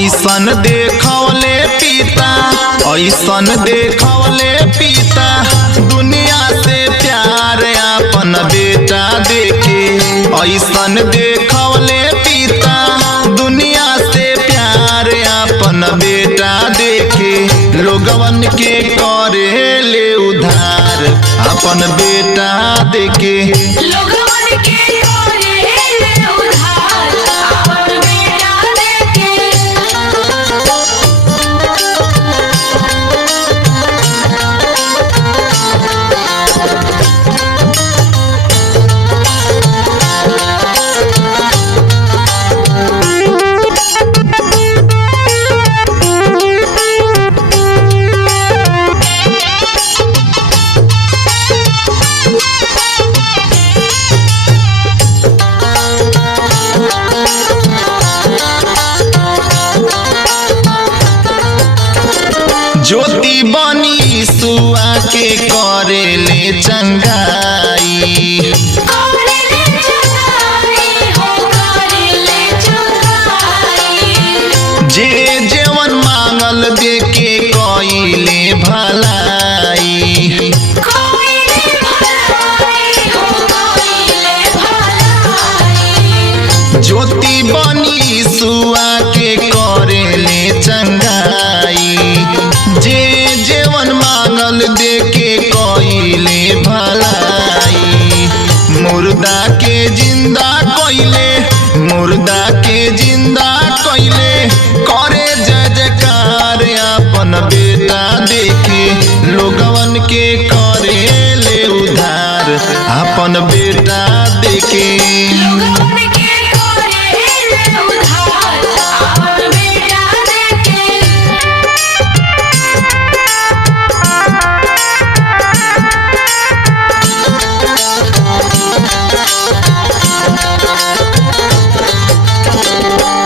ऐसन देखवले पिता, ऐसन देखवले पिता, दुनिया से प्यार अपन बेटा देखे। ऐसन देखवले पिता, दुनिया से प्यार अपन बेटा देखे। लोगवन के करे ले उधार अपन बेटा देखे। लोगवन के करे ले उधार अपन बेटा देके। ज्योति बनी सुआ के करे ले चंगाई। करे ले चंगाई हो करे ले चंगाई। जे जेवन मांगल देके कइले भलाई। कोइले भलाई हो कोइले भलाई। ज्योति बनी सुआ के करे ले चंगाई। जे जेवन मांगल देके कइले भलाई। मुर्दा के जिंदा कइले, मुर्दा के जिंदा कइले, करे जय जयकार अपन बेटा देखे। लोगवन के करे ले उधार अपन बेटा देखे। लोगवन के करे ले उधार अपन बेटा देके।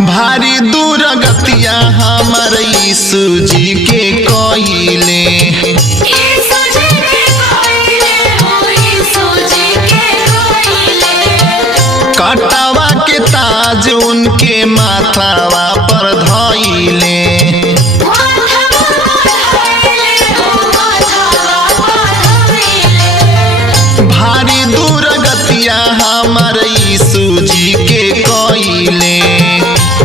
भारी दूर गतिया हमर यीशु जी के कइले। यीशु जी के कोइले हो यीशु जी के कोइले। कटावा के ताज उनके माथावा पर धइले। माथावा पधाइले हो माथावा पधाइले। भारी दूर गतिया हमर यीशु जी के कइले।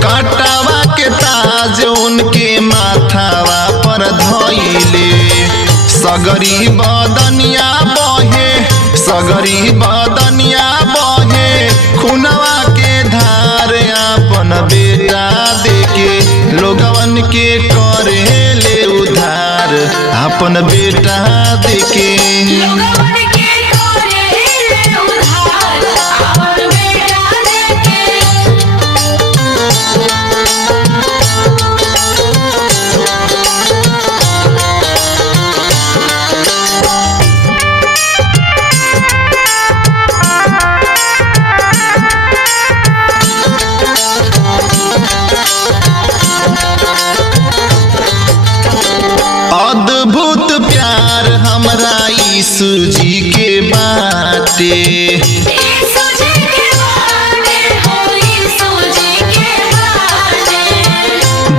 कटावा के ताज उनके माथावा पर धइले। सगरी बदनिया बहे, सगरी बदनिया बहे, खुनवा के धार अपन बेटा देके। लोगवन के करे ले उधार अपन बेटा देके। लोगवन के करे ले उधार अपन बेटा देके। अद्भुत प्यार हमरा यीशु जी के बाटे। यीशु जी के बाटे हो यीशु जी के बाटे।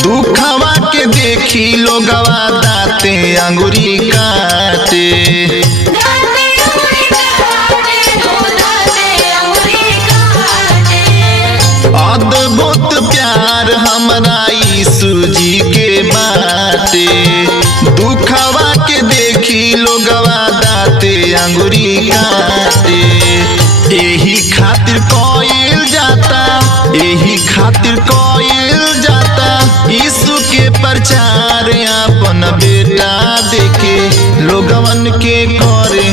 दुखवा के देखी लोगवा दाते अंगुरी काटे। दाते अंगुरी काटे हो दाते अंगुरी काटे। अद्भुत प्यार हमरा यीशु जी के बाटे। दुखवा के देखी लोगवा दाते अंगुरी काटे। एही खातिर कइल जाता, एही खातिर कइल जाता यीशु के प्रचार अपन बेटा देखे। लोगवन के करे